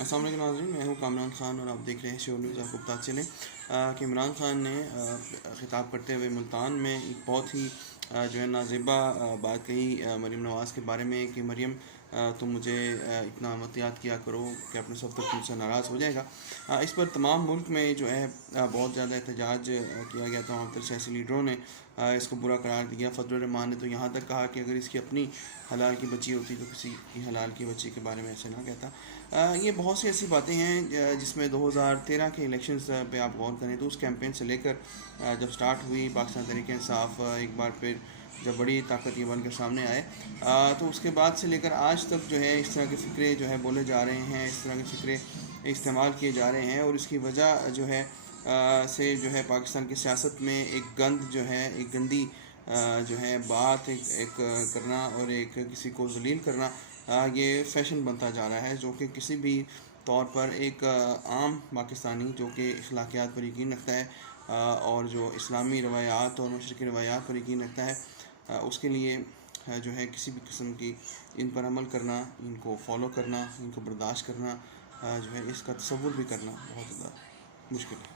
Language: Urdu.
السلام علیکم ناظرین، میں ہوں کامران خان اور آپ دیکھ رہے ہیں شو نیوز۔ آپ کو بتا چلیں کہ عمران خان نے خطاب کرتے ہوئے ملتان میں ایک بہت ہی جو ہے نازیبا بات کہی مریم نواز کے بارے میں کہ مریم تم مجھے اتنا مت یاد کیا کرو کہ اپنے سب تک تم سے ناراض ہو جائے گا۔ اس پر تمام ملک میں جو ہے بہت زیادہ احتجاج کیا گیا، تمام تر سیاسی لیڈروں نے اس کو برا قرار دیا۔ فضل الرحمان نے تو یہاں تک کہا کہ اگر اس کی اپنی حلال کی بچی ہوتی تو کسی کی حلال کی بچی کے بارے میں ایسے نہ کہتا۔ یہ بہت سی ایسی باتیں ہیں جس میں 2013 کے الیکشنز پہ آپ غور کریں تو اس کیمپین سے لے کر جب سٹارٹ ہوئی پاکستان تحریک انصاف ایک بار پھر جب بڑی طاقت یہ بن کر سامنے آئے تو اس کے بعد سے لے کر آج تک جو ہے اس طرح کے فکرے جو ہے بولے جا رہے ہیں، اس طرح کے فکرے استعمال کیے جا رہے ہیں، اور اس کی وجہ جو ہے سے جو ہے پاکستان کی سیاست میں ایک گند جو ہے، ایک گندی جو ہے بات ایک کرنا اور ایک کسی کو ذلیل کرنا یہ فیشن بنتا جا رہا ہے، جو کہ کسی بھی طور پر ایک عام پاکستانی جو کہ اخلاقیات پر یقین رکھتا ہے اور جو اسلامی روایات اور مشرقی روایات پر یقین رکھتا ہے اس کے لیے جو ہے کسی بھی قسم کی ان پر عمل کرنا، ان کو فالو کرنا، ان کو برداشت کرنا جو ہے اس کا تصور بھی کرنا بہت زیادہ مشکل ہے۔